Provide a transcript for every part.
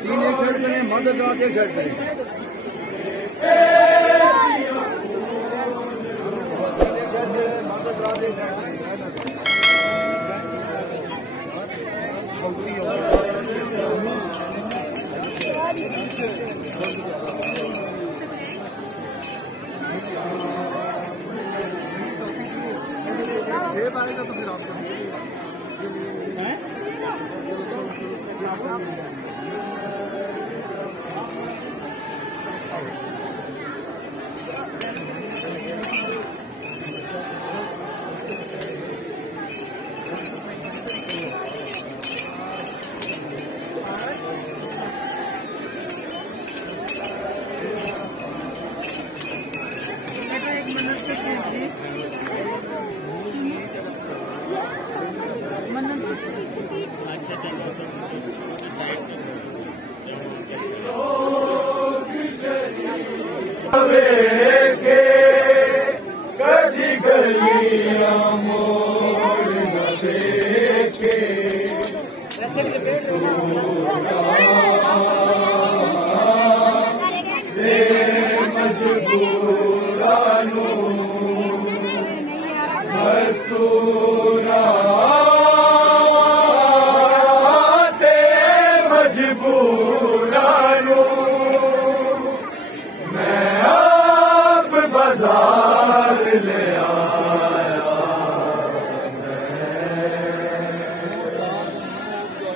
तीन एक शर्ट बने मदद एक शर्ट बने आएगा तो फिर आपको कदी गलियां मोड़ न देखे मजबूरानू मस्तूरा मजबूरानू बाजार ले आया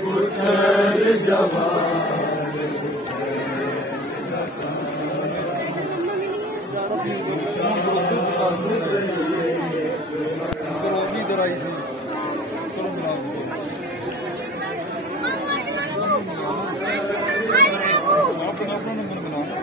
पुत्र जवान इधर आई थी अपना नंबर बनाओ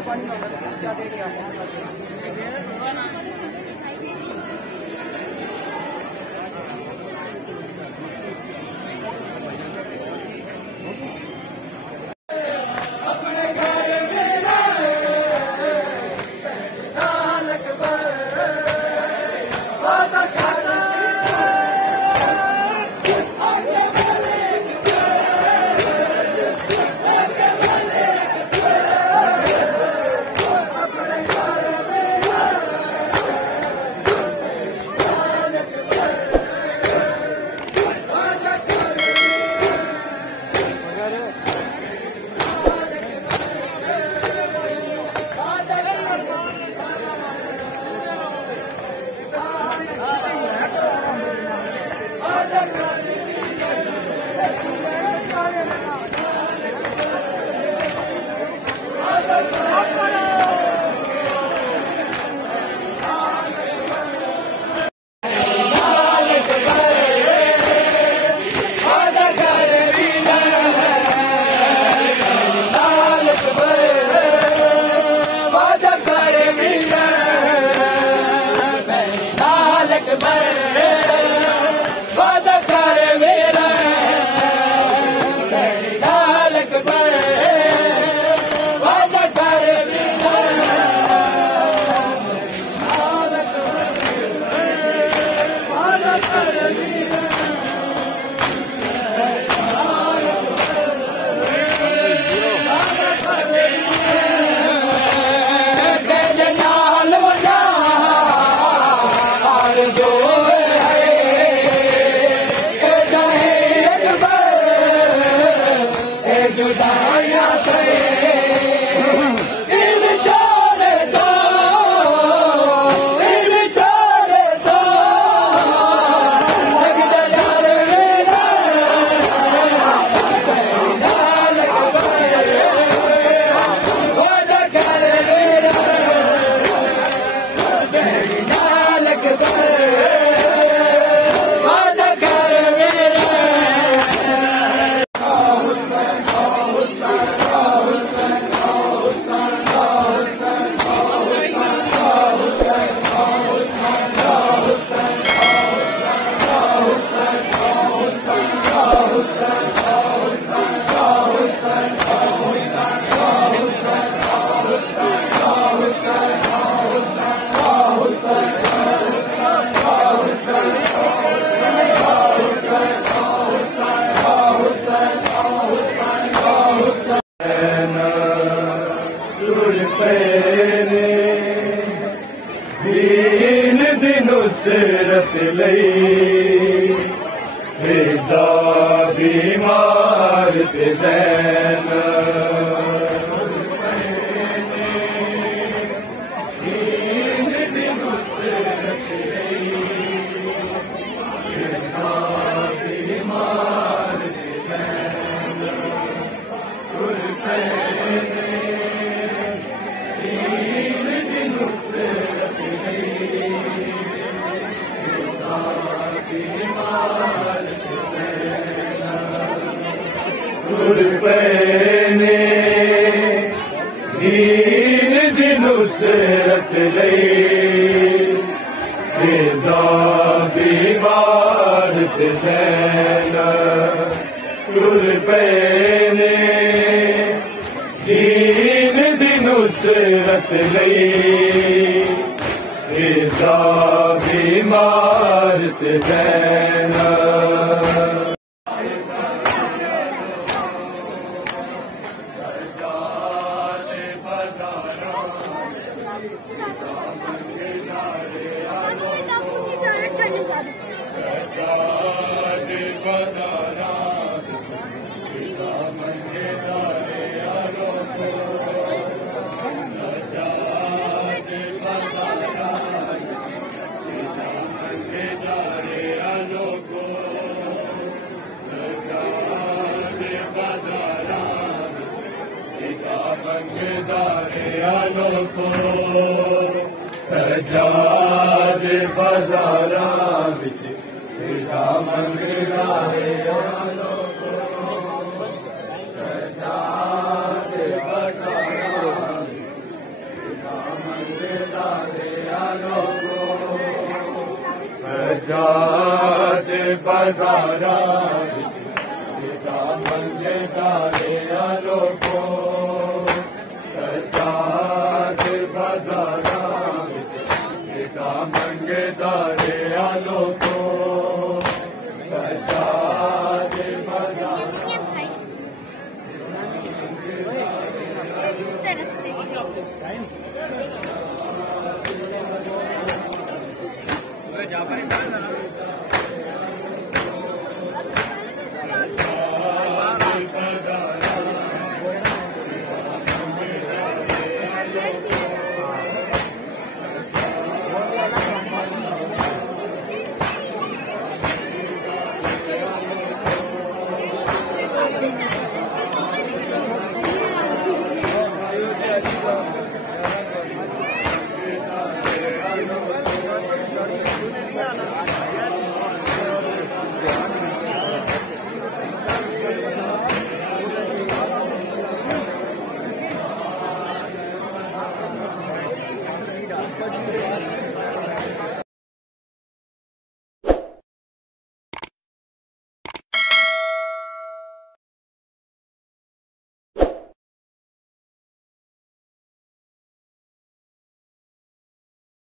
पानी क्या दे दिया Hussein. पैने दीन दिन उसरत लई फिजा बीमार ते पैने दीन दिन उसरत लई फिजा बीमार ते ज़ैना तुर पैने दीन दिन उसरत लई फिजा बीमार ते ज़ैना सजाद बाजारा विच फिदा मंगदा है आलो को सजाद बाजारा विच फिदा मंगदा है आलो को सजाद बाजारा विच फिदा मंगदा है आलो को सजाद बाजारा मंगदा रे आलो को सजाद बाजारा